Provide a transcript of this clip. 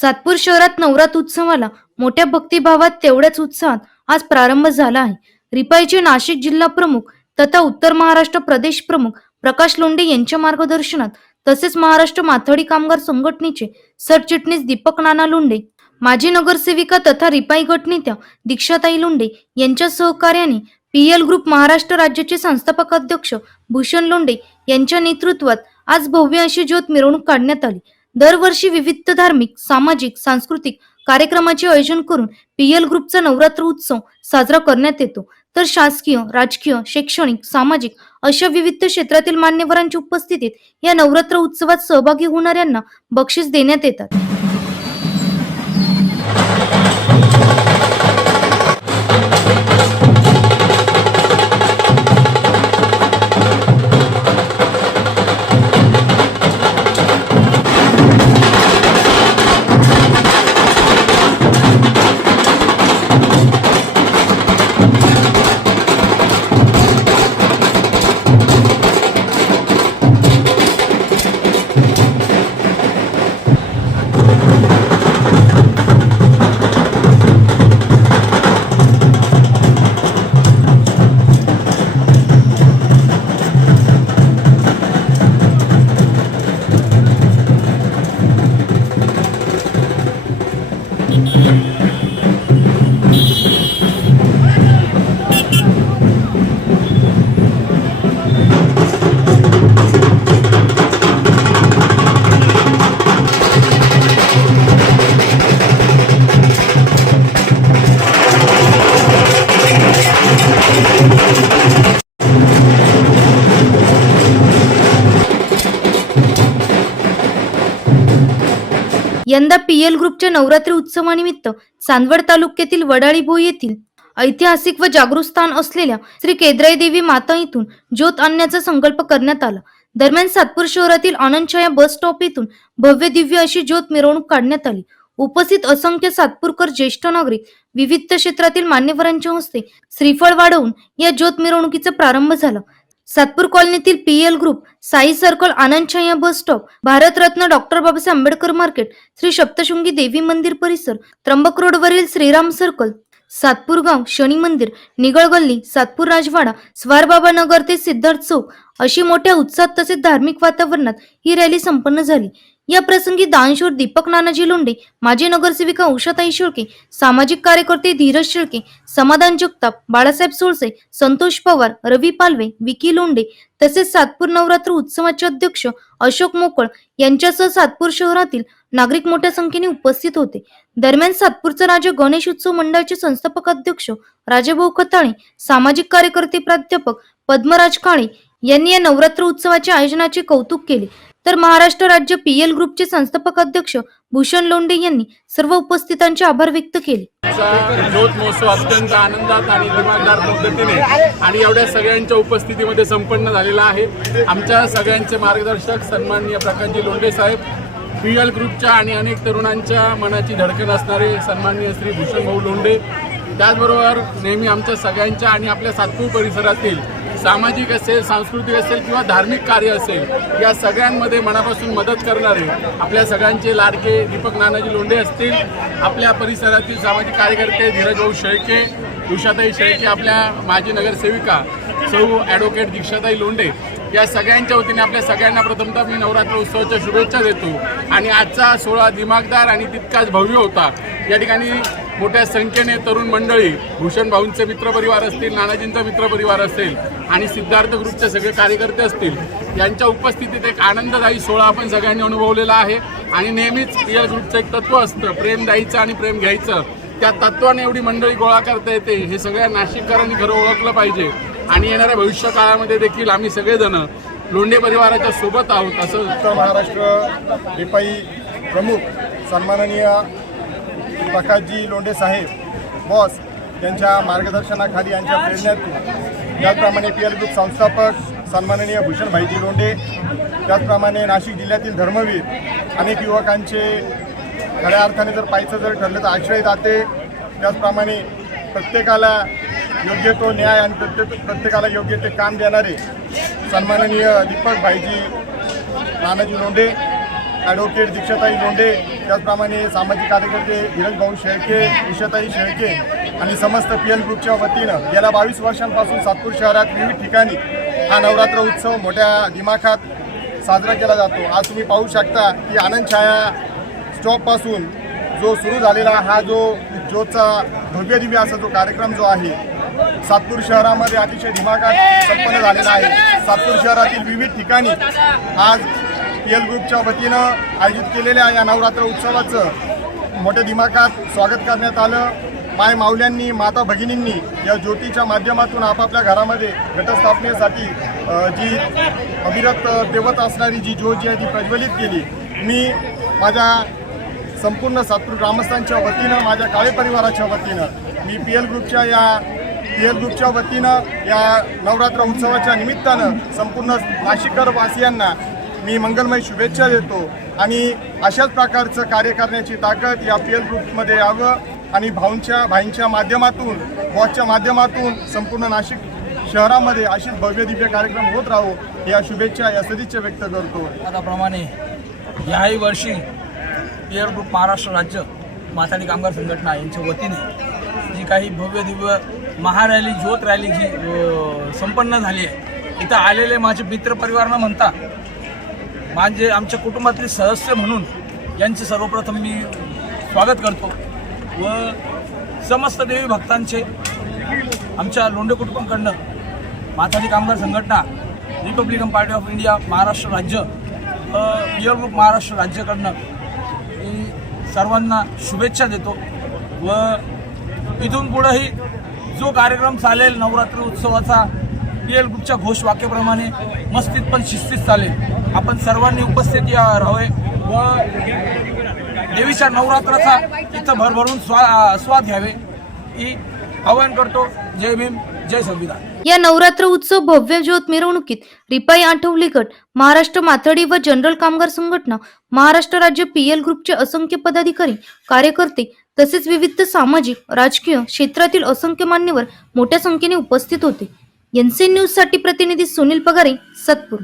सातपूर शहरात नवरात्र उत्सवाला मोठ्या भक्तिभावात तेवढ्याच उत्साहात आज प्रारंभ झाला आहे. रिपाईचे नाशिक जिल्हा प्रमुख तथा उत्तर महाराष्ट्र प्रदेश प्रमुख प्रकाश लोंढे यांच्या मार्गदर्शनात तसेच महाराष्ट्र माथाडी कामगार संघटनेचे सरचिटणीस दीपक नाना लोंढे, माजी नगरसेविका तथा रिपाई गटनेत्या दीक्षाताई लोंढे यांच्या सहकार्याने पीएल ग्रुप महाराष्ट्र राज्याचे संस्थापक अध्यक्ष भूषण लोंढे यांच्या नेतृत्वात आज भव्य अशी ज्योत मिरवणूक काढण्यात आली. दरवर्षी विविध धार्मिक, सामाजिक, सांस्कृतिक कार्यक्रमाचे आयोजन करून पीएल ग्रुपचा नवरात्र उत्सव साजरा करण्यात येतो. तर शासकीय, राजकीय, शैक्षणिक, सामाजिक अशा विविध क्षेत्रातील मान्यवरांच्या उपस्थितीत या नवरात्र उत्सवात सहभागी होणाऱ्यांना बक्षीस देण्यात येतात. यंदा पीएल ग्रुपच्या नवरात्री उत्सवानिमित्त चांदवड तालुक्यातील वडाळी भोई येथील ऐतिहासिक व जागृत स्थान असलेल्या श्री केदराई देवी माता येथून ज्योत आणण्याचा संकल्प करण्यात आला. दरम्यान सातपूर शहरातील आनंदछाया बस स्टॉप येथून भव्य दिव्य अशी ज्योत मिरवणूक काढण्यात आली. उपस्थित असंख्य सातपूरकर, ज्येष्ठ नागरिक, विविध क्षेत्रातील मान्यवरांच्या हस्ते श्रीफळ वाढवून या ज्योत मिरवणुकीचा प्रारंभ झाला. सातपूर कॉलनीतील PL group, Sai circle, Anandchhaya bus stop, Bharat Ratna doctor Babasaheb Ambedkar market, Shri Saptashrungi Devi मंदिर परिसर, त्र्यंबक रोडवरील श्रीराम सर्कल, सातपूर गाव, शनी मंदिर, निगळ गल्ली, सातपूर राजवाडा, स्वारबाबा नगर ते सिद्धार्थ चौक अशी मोठ्या उत्साहात तसेच धार्मिक वातावरणात ही रॅली संपन्न झाली. या प्रसंगी दानशूर दीपक नानाजी लोंढे, माजी नगरसेविका उषाताई शेळके, सामाजिक कार्यकर्ते धीरज शेळके, समाधान जगताप, बाळासाहेब सोळसे, संतोष पवार, रवी पालवे, विकी लोंढे तसेच सातपूर नवरात्र उत्सवाचे अध्यक्ष अशोक मोकळ यांच्यासह सातपूर शहरातील नागरिक मोठ्या संख्येने उपस्थित होते. दरम्यान सातपूरचा राजा गणेश उत्सव मंडळाचे संस्थापक अध्यक्ष राजाभाऊ खताळे, सामाजिक कार्यकर्ते प्राध्यापक पद्मराज काळे यांनी या नवरात्र उत्सवाच्या आयोजनाचे कौतुक केले. तर महाराष्ट्र राज्य पीएल ग्रुपचे संस्थापक अध्यक्ष भूषण लोंढे यांनी सर्व उपस्थितांचे आभार व्यक्त केले. ज्योत महोत्सव अत्यंत आनंदात आणि दिमागदार पद्धतीने आणि एवढ्या सगळ्यांच्या उपस्थितीमध्ये संपन्न झालेला आहे. आमच्या सगळ्यांचे मार्गदर्शक सन्माननीय प्रकाशजी लोंढे साहेब, पीएल ग्रुपच्या आणि अनेक तरुणांच्या मनाची धडकन असणारे सन्माननीय श्री भूषण भाऊ लोंढे, त्याचबरोबर नेहमी आमच्या सगळ्यांच्या आणि आपल्या सातपूर परिसरातील सामाजिक असेल, सांस्कृतिक असेल किंवा धार्मिक कार्य असेल या सगळ्यांमध्ये मनापासून मदत करणारे आपल्या सगळ्यांचे लाडके दीपक नानाजी लोंढे असतील, आपल्या परिसरातील सामाजिक कार्यकर्ते धीरजभाऊ शेळके, उषाताई शेळके, आपल्या माजी नगरसेविका सौ ॲडव्होकेट दीक्षाताई लोंढे या सगळ्यांच्या वतीने आपल्या सगळ्यांना प्रथमतः मी नवरात्र उत्सवाच्या शुभेच्छा देतो. आणि आजचा सोहळा दिमागदार आणि तितकाच भव्य होता. या ठिकाणी मोठ्या संख्येने तरुण मंडळी, भूषण भाऊंचे मित्रपरिवार असतील, नानाजींचा मित्रपरिवार असेल आणि सिद्धार्थ ग्रुपचे सगळे कार्यकर्ते असतील, यांच्या उपस्थितीत एक आनंददायी सोहळा आपण सगळ्यांनी अनुभवलेला आहे. आणि नेहमीच पीएल ग्रुपचं एक तत्व असतं, प्रेम द्यायचं आणि प्रेम घ्यायचं. त्या तत्वाने एवढी मंडळी गोळा करता येते हे सगळ्या नाशिककरांनी खरं ओळखलं पाहिजे. आणि येणाऱ्या भविष्य काळामध्ये देखील आम्ही सगळेजण लोंढे परिवाराच्या सोबत आहोत. असं उत्तर महाराष्ट्र रिपाई प्रमुख सन्माननीय प्रकाशजी लोंढे साहेब बॉस यांच्या मार्गदर्शनाखाली, यांच्या प्रेरणेतून, त्याचप्रमाणे पीएल ग्रुप संस्थापक सन्माननीय भूषण भाईजी लोंढे, त्याचप्रमाणे नाशिक जिल्ह्यातील धर्मवीर, अनेक युवकांचे खऱ्या अर्थाने जर पाहायचं जर ठरलं तर आश्रयदाते, त्याचप्रमाणे प्रत्येकाला योग्य तो न्याय आणि प्रत्येकाला योग्य ते काम देणारे सन्माननीय दीपक भाईजी नानाजी लोंढे, ॲडव्होकेट दीक्षाताई लोंढे, त्याचप्रमाणे सामाजिक कार्यकर्ते धीरज भाऊ शेळके, उषाताई शेळके आणि समस्त PL ग्रुपच्या वतीनं गेल्या 22 वर्षांपासून सातपूर शहरात विविध ठिकाणी हा नवरात्र उत्सव मोठ्या दिमाखात साजरा केला जातो. आज तुम्ही पाहू शकता की आनंदछाया स्टॉपपासून जो सुरू झालेला हा जो ज्योतचा भव्य दिव्य असा जो कार्यक्रम जो आहे सातपूर शहरामध्ये अतिशय दिमाखात संपन्न झालेला आहे. सातपूर शहरातील विविध ठिकाणी आज PL ग्रुपच्या वतीनं आयोजित केलेल्या या नवरात्र उत्सवाचं मोठ्या दिमाखात स्वागत करण्यात आलं. माय माऊल्यांनी, माता भगिनींनी या ज्योतीच्या माध्यमातून आपापल्या घरामध्ये घटस्थापनेसाठी जी अविरत देवत असणारी जी ज्योत जी आहे ती प्रज्वलित केली. मी माझ्या संपूर्ण सातपूर ग्रामस्थांच्या वतीनं, माझ्या काळे परिवाराच्या वतीनं मी PL ग्रुपच्या वतीनं या नवरात्र उत्सवाच्या निमित्तानं संपूर्ण नाशिककर वासियांना मी मंगलमय शुभेच्छा देतो आणि अशाच प्रकारचं कार्य करण्याची ताकद या PL ग्रुपमध्ये यावं आणि भाईंच्या माध्यमातून, बॉसच्या माध्यमातून संपूर्ण नाशिक शहरामध्ये अशीच भव्य दिव्य कार्यक्रम होत राहू या शुभेच्छा, या सदिच्छा व्यक्त करतो. त्याप्रमाणे याही वर्षी PL ग्रुप महाराष्ट्र राज्य माथाडी कामगार संघटना यांच्या वतीने जी काही भव्य दिव्य महारॅली, ज्योत रॅली जी संपन्न झाली आहे, इथं आलेले माझे मित्रपरिवार न म्हणता माझे आमच्या कुटुंबातील सदस्य म्हणून यांचे सर्वप्रथम मी स्वागत करतो व समस्त देवी भक्तांचे आमच्या लोंढे कुटुंबाकडनं माथाडी कामगार संघटना, Republican party of India Maharashtra राज्य, PL ग्रुप महाराष्ट्र राज्याकडनं मी सर्वांना शुभेच्छा देतो व इथून पुढेही जो कार्यक्रम चालेल नवरात्र उत्सवाचा PL ग्रुपच्या घोषवाक्याप्रमाणे मस्तीत पण शिस्तीत चालेल. आपण सर्वांनी उपस्थिती राहावे व देवीच्या नवरात्राचा इथं भरभरून स्वाद घ्यावे ही आवाहन करतो. जय भीम, जय संविधान. या नवरात्र उत्सव भव्य ज्योत मिरवणुकीत रिपाई आठवली गट, महाराष्ट्र माथाडी व जनरल कामगार संघटना, महाराष्ट्र राज्य PL ग्रुपचे असंख्य पदाधिकारी, कार्यकर्ते तसेच विविध सामाजिक, राजकीय क्षेत्रातील असंख्य मान्यवर मोठ्या संख्येने उपस्थित होते. NC न्यूज साठी प्रतिनिधी सुनील पगारे, सातपूर.